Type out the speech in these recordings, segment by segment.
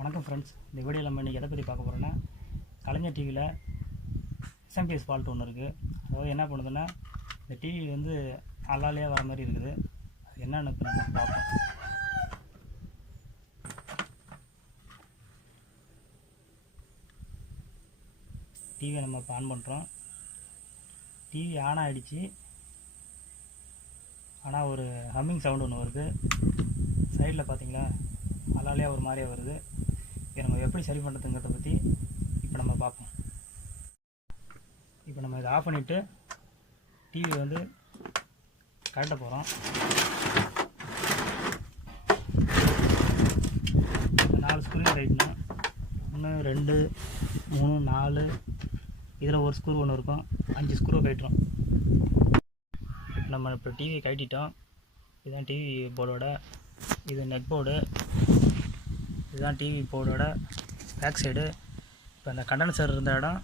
வணக்கம் ஃப்ரெண்ட்ஸ். இந்த வீடியோவில் நம்ம இன்றைக்கி எதை பற்றி பார்க்க போகிறோன்னா, கலைஞர் டிவியில் smps ஃபால்ட் ஒன்று இருக்குது. அதாவது என்ன பண்ணுதுன்னா, இந்த டிவி வந்து அலாலையாக வர மாதிரி இருக்குது. அது என்னென்னு இப்போ நம்ம பார்ப்போம். டிவியை நம்ம இப்போ ஆன் பண்ணுறோம். டிவி ஆன் ஆகிடுச்சு. ஆனால் ஒரு ஹம்மிங் சவுண்டு ஒன்று வருது. சைடில் பார்த்தீங்களா, அலாலையாக ஒரு மாதிரியாக வருது. இதை நம்ம எப்படி சரி பண்ணுறதுங்கிறத பற்றி இப்போ நம்ம பார்ப்போம். இப்போ நம்ம இதை ஆஃப் பண்ணிவிட்டு டிவி வந்து கழட்ட போகிறோம். இந்த 4 ஸ்க்ரூ ரைட்ணும். 1 2 3 4, இதில் ஒரு ஸ்க்ரூ ஒன்று இருக்கும். 5 ஸ்க்ரூ கழட்டுறோம். இப்போ நம்ம டிவி கழட்டிட்டோம். இதுதான் டிவி போர்டோட, இது நெக் போர்டு, இதுதான் டிவி போர்டோட பேக் சைடு. இப்போ இந்த கண்டென்சர் இருந்த இடம்,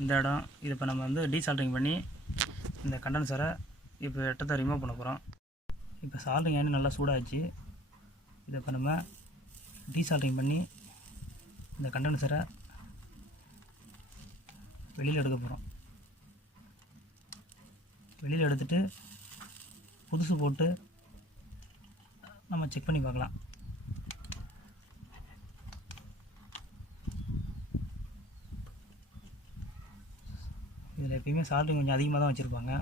இந்த இடம், இது இப்போ நம்ம வந்து டீசால்ட்ரிங் பண்ணி இந்த கண்டென்சரை இப்போ எட்டத்தை ரிமூவ் பண்ண போகிறோம். இப்போ சால்ட்ரிங் ஆகி நல்லா சூடாகிடுச்சு. இதை இப்போ நம்ம டீசால்ட்ரிங் பண்ணி இந்த கண்டென்சரை வெளியில் எடுக்க போகிறோம். வெளியில் எடுத்துகிட்டு புதுசு போட்டு நம்ம செக் பண்ணி பார்க்கலாம். இதில் எப்பயுமே சால்ட்ரிங் கொஞ்சம் அதிகமாக தான் வச்சுருப்பாங்க.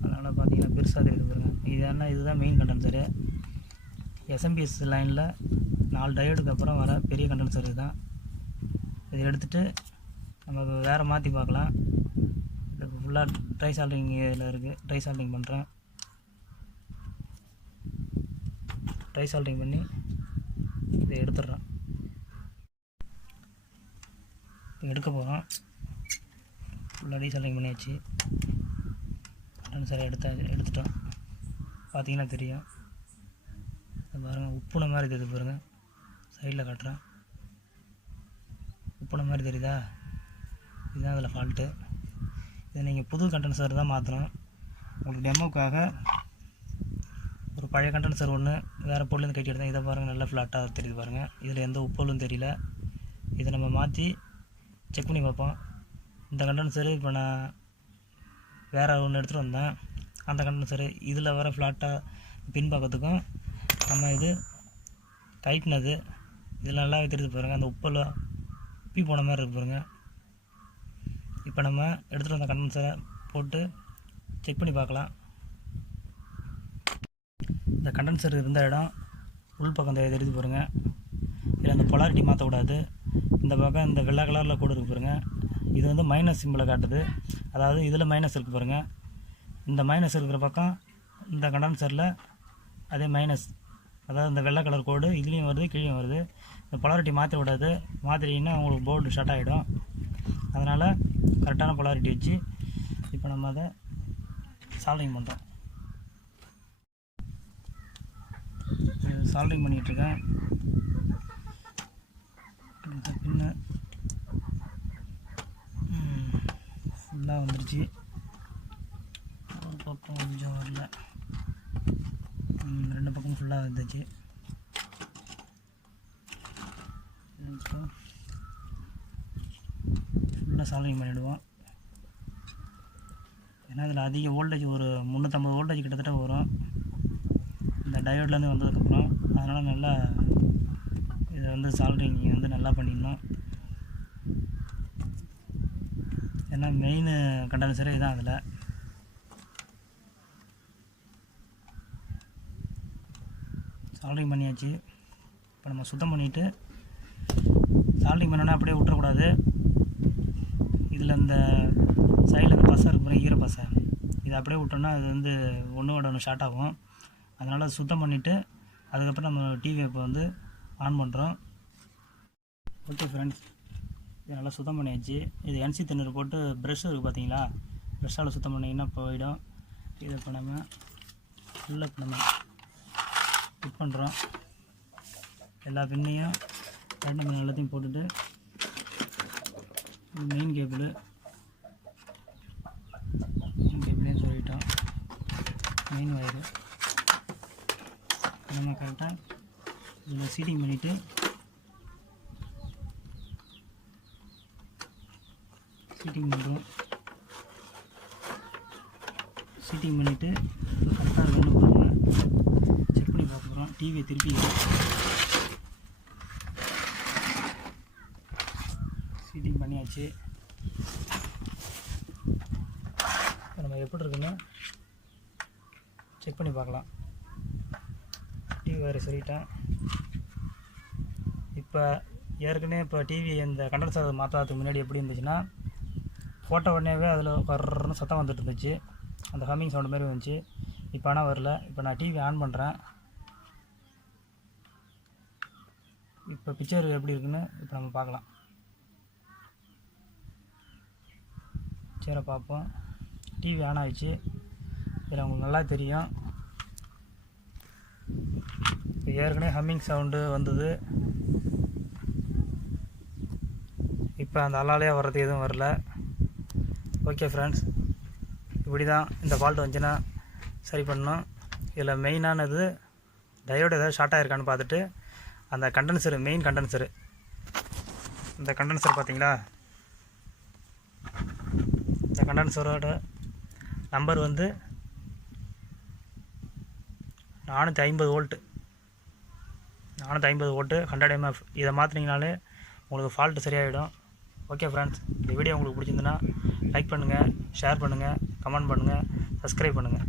அதனால் பார்த்தீங்கன்னா பெருசாக தெரியுது பாருங்கள். இதுதான் மெயின் கண்டென்சரு. smps லைனில் 4 டயோடுக்கு அப்புறம் வர பெரிய கண்டென்சர் இதுதான். இதை எடுத்துகிட்டு நம்ம வேறு மாற்றி பார்க்கலாம். இது ஃபுல்லாக ட்ரை சால்ட்ரிங் இதில் இருக்குது. ட்ரை சால்ட்ரிங் பண்ணுறேன். ட்ரை சால்ட்ரிங் பண்ணி இதை எடுத்துடுறேன். இப்போ எடுக்க போகிறோம். ஃபுல்லாக டீசால்ட்ரிங் பண்ணியாச்சு. கண்டென்சரை எடுத்துட்டோம். பார்த்தீங்கன்னா தெரியும். பாருங்கள், உப்புன மாதிரி தெரியுது பாருங்கள். சைடில் காட்டுறேன். உப்புன மாதிரி தெரியுதா? இதுதான் அதில் ஃபால்ட்டு. இதை நீங்கள் புது கண்டென்சர் தான் மாற்றணும். உங்களுக்கு டெமோக்காக ஒரு பழைய கண்டென்சர் ஒன்று வேறு பொருள்லேருந்து கட்டி எடுத்தேன். இதை பாருங்கள், நல்லா ஃப்ளாட்டாக தெரியுது பாருங்கள். இதில் எந்த உப்பலும் தெரியல. இதை நம்ம மாற்றி செக் பண்ணி பார்ப்போம். இந்த கண்டென்சரு இப்போ நான் வேறு ஒன்று எடுத்துகிட்டு வந்தேன். அந்த கண்டென்சரு இதில் வர ஃப்ளாட்டாக பின்பக்கத்துக்கும் நம்ம இது டைட்னது இதில் நல்லாவே தெரியுது பாருங்கள். அந்த உப்பெல்லாம் உப்பி போன மாதிரி இருக்கு பாருங்கள். இப்போ நம்ம எடுத்துகிட்டு வந்த கண்டென்சரை போட்டு செக் பண்ணி பார்க்கலாம். இந்த கண்டென்சர் இருந்த இடம் உள்பக்கம் தெரியுது பாருங்கள். இதில் அந்த பொலாரிட்டி மாற்றக்கூடாது. இந்த பக்கம் இந்த வெள்ளை கலரில் கூட இருக்குது பாருங்கள். இது வந்து மைனஸ் சிம்பிளை காட்டுது. அதாவது இதில் மைனஸ் இருக்குது பாருங்கள். இந்த மைனஸ் இருக்கிற பக்கம் இந்த கண்டென்சரில் அதே மைனஸ், அதாவது இந்த வெள்ளை கலர் கோடு இதுலேயும் வருது, கீழேயும் வருது. இந்த பொலாரிட்டி மாற்ற விடாது. மாற்றிட்டிங்கன்னா உங்களுக்கு போர்டு ஷார்ட் ஆகிடும். அதனால் கரெக்டான பொலாரிட்டி வச்சு இப்போ நம்ம அதை சால்ட்ரிங் பண்ணுறோம். சால்ட்ரிங் பண்ணிகிட்ருக்கேன். பின்ன ஃபுல்லாக வந்துடுச்சு. ஒரு பக்கம் கொஞ்சம் வரல. 2 பக்கம் ஃபுல்லாக வந்துச்சு. ஃபுல்லாக சால்ட்ரிங் பண்ணிவிடுவோம். ஏன்னா இதில் அதிக வோல்டேஜ், ஒரு 350 வோல்டேஜ் கிட்டத்தட்ட வரும் இந்த டயோட்லேருந்து வந்ததுக்கப்புறம். அதனால் நல்லா இதை வந்து சால்ட்ரிங் வந்து நல்லா பண்ணிடணும். ஏன்னா மெயின் கண்டென்சரே இதுதான். அதில் சால்ட்ரிங் பண்ணியாச்சு. இப்போ நம்ம சுத்தம் பண்ணிவிட்டு, சால்ட்ரிங் பண்ணோன்னா அப்படியே விட்டுறக்கூடாது. இதில் இந்த சைடில் இந்த பசை இருக்கு, ஈர பசை, இதை அப்படியே விட்டோம்னா அது வந்து ஒன்றோட ஒன்று ஷார்ட் ஆகும். அதனால் சுத்தம் பண்ணிவிட்டு அதுக்கப்புறம் நம்ம டிவியை இப்போ வந்து ஆன் பண்ணுறோம். ஓகே ஃப்ரெண்ட்ஸ், இது நல்லா சுத்தம் பண்ணியாச்சு. இது NC தண்ணீர் போட்டு ப்ரெஷ் இருக்குது பார்த்தீங்களா, ப்ரெஷ்ஷால் சுத்தம் பண்ணிங்கன்னா போயிடும். இதை இப்போ நம்ம ஃபுல்லாக இப்போ நம்ம ஃபிட் பண்ணுறோம். எல்லா பின்னையும் ரெண்டு எல்லாத்தையும் போட்டுட்டு மெயின் கேபிளையும் சொல்லிட்டோம். மெயின் வயரு நம்ம கரெக்டாக இதில் சீட்டிங் பண்ணிவிட்டு சீட்டிங் பண்ணுறோம். சீட்டிங் பண்ணிவிட்டு கரெக்டாக வேணும் பாருங்கள், செக் பண்ணி பார்க்க போகிறோம். டிவியை திருப்பி சீட்டிங் பண்ணியாச்சு. இப்போ நம்ம எப்படி இருக்குன்னு செக் பண்ணி பார்க்கலாம். டிவி வேறு சொல்லிட்டேன். இப்போ ஏற்கனவே இப்போ டிவி இந்த கண்டென்சர் மாற்றாததுக்கு முன்னாடி எப்படி இருந்துச்சுன்னா, போட்ட உடனேவே அதில் வர்றன்னு சத்தம் வந்துட்டு இருந்துச்சு, அந்த ஹம்மிங் சவுண்டு மாதிரி வந்துச்சு. இப்போ ஆனால் வரல. இப்போ நான் டிவி ஆன் பண்ணுறேன். இப்போ பிக்சர் எப்படி இருக்குன்னு இப்போ நம்ம பார்க்கலாம். பிக்சரை பார்ப்போம். டிவி ஆன் ஆகிடுச்சு. இதில் உங்களுக்கு நல்லா தெரியும். இப்போ ஏற்கனவே ஹம்மிங் சவுண்டு வந்தது. இப்போ அந்த அலாலே வர்றது எதுவும் வரல. ஓகே ஃப்ரெண்ட்ஸ், இப்படி தான் இந்த ஃபால்ட் வந்துச்சுன்னா சரி பண்ணணும். இதில் மெயினானது டயோடு ஏதாவது ஷார்ட் ஆகிருக்கான்னு பார்த்துட்டு அந்த கண்டென்சரு, மெயின் கண்டென்சரு, இந்த கண்டென்சர் பார்த்தீங்களா, இந்த கண்டென்சரோட நம்பர் வந்து 450 வோல்ட்டு, 450 வோல்ட்டு 100 mF. இதை மாற்றினீங்கனாலே உங்களுக்கு ஃபால்ட்டு சரியாயிடும். ஓகே ஃப்ரெண்ட்ஸ், இந்த வீடியோ உங்களுக்கு பிடிச்சிருந்துன்னா லைக் பண்ணுங்கள், ஷேர் பண்ணுங்கள், கமெண்ட் பண்ணுங்கள், சப்ஸ்கிரைப் பண்ணுங்கள்.